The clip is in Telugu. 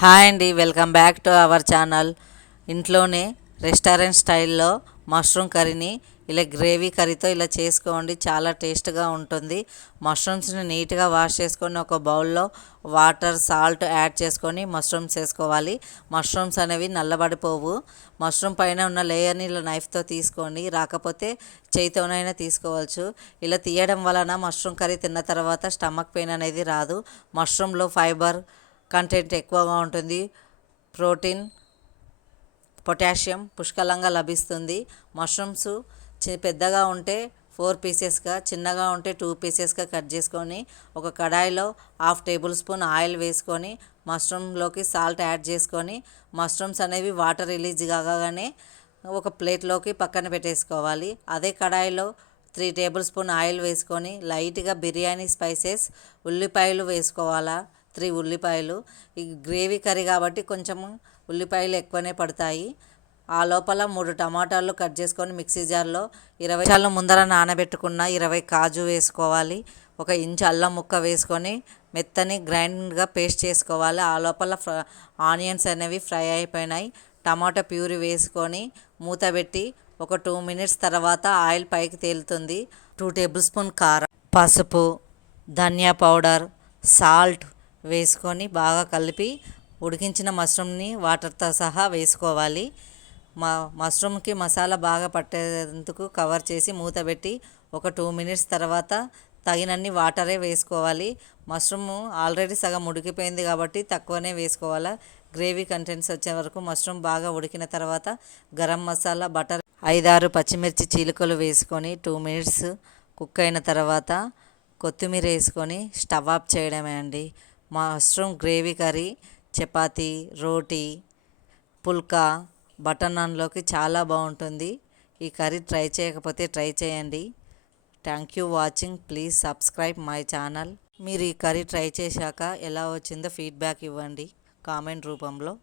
హాయ్ అండి, welcome back to our channel. ఇంట్లోనే రెస్టారెంట్ స్టైల్లో మష్రూమ్ కర్రీని ఇలా గ్రేవీ కర్రీతో ఇలా చేసుకోండి, చాలా టేస్ట్గా ఉంటుంది. మష్రూమ్స్ని నీట్గా వాష్ చేసుకొని ఒక బౌల్లో వాటర్, సాల్ట్ యాడ్ చేసుకొని మష్రూమ్స్ వేసుకోవాలి. మష్రూమ్స్ అనేవి నల్లబడిపోవు. మష్రూమ్ పైన ఉన్న లేయర్ని ఇలా నైఫ్తో తీసుకోండి, రాకపోతే చేయితోనైనా తీసుకోవచ్చు. ఇలా తీయడం వలన మష్రూమ్ కర్రీ తిన్న తర్వాత స్టమక్ పెయిన్ అనేది రాదు. మష్రూమ్లో ఫైబర్ కంటెంట్ ఎక్కువగా ఉంటుంది. ప్రోటీన్, పొటాషియం పుష్కలంగా లభిస్తుంది. మష్రూమ్స్ పెద్దగా ఉంటే 4 పీసెస్గా, చిన్నగా ఉంటే 2 పీసెస్గా కట్ చేసుకొని ఒక కడాయిలో 1/2 టేబుల్ స్పూన్ ఆయిల్ వేసుకొని మష్రూమ్లోకి సాల్ట్ యాడ్ చేసుకొని మష్రూమ్స్ అనేవి వాటర్ రిలీజ్ కాగానే ఒక ప్లేట్లోకి పక్కన పెట్టేసుకోవాలి. అదే కడాయిలో 3 టేబుల్ స్పూన్ ఆయిల్ వేసుకొని లైట్గా బిర్యానీ స్పైసెస్, ఉల్లిపాయలు వేసుకోవాలా. 3 ఉల్లిపాయలు. ఈ గ్రేవీ కర్రీ కాబట్టి కొంచెం ఉల్లిపాయలు ఎక్కువనే పడతాయి. ఆ లోపల 3 టమాటాలు కట్ చేసుకొని మిక్సీ జార్లో 20 నిమిషాలు ముందర నానబెట్టుకున్న 20 కాజు వేసుకోవాలి. 1 ఇంచు అల్లం ముక్క వేసుకొని మెత్తని గ్రైండ్గా పేస్ట్ చేసుకోవాలి. ఆ లోపల ఆనియన్స్ అనేవి ఫ్రై అయిపోయినాయి. టమాటా ప్యూరీ వేసుకొని మూత పెట్టి ఒక 2 మినిట్స్ తర్వాత ఆయిల్ పైకి తేలుతుంది. 2 టేబుల్ స్పూన్ కారం, పసుపు, ధనియా పౌడర్, సాల్ట్ వేసుకొని బాగా కలిపి ఉడికించిన మష్రూమ్ని వాటర్తో సహా వేసుకోవాలి. మష్రూమ్కి మసాలా బాగా పట్టేందుకు కవర్ చేసి మూత పెట్టి ఒక 2 మినిట్స్ తర్వాత తగినన్ని వాటరే వేసుకోవాలి. మష్రూమ్ ఆల్రెడీ సగం ఉడికిపోయింది కాబట్టి తక్కువనే వేసుకోవాలి. గ్రేవీ కంటెంట్స్ వచ్చే వరకు మష్రూమ్ బాగా ఉడికిన తర్వాత గరం మసాలా, బటర్, 5-6 పచ్చిమిర్చి చీలికలు వేసుకొని 2 మినిట్స్ కుక్ అయిన తర్వాత కొత్తిమీర వేసుకొని స్టవ్ ఆఫ్ చేయడమే అండి. మష్రూమ్ గ్రేవీ కర్రీ చపాతీ, రోటీ, పుల్కా, బటర్ నాన్లోకి చాలా బాగుంటుంది. ఈ కర్రీ ట్రై చేయకపోతే ట్రై చేయండి. Thank you watching. Please subscribe my channel. మీరు ఈ కర్రీ ట్రై చేశాక ఎలా వచ్చిందో ఫీడ్బ్యాక్ ఇవ్వండి కామెంట్ రూపంలో.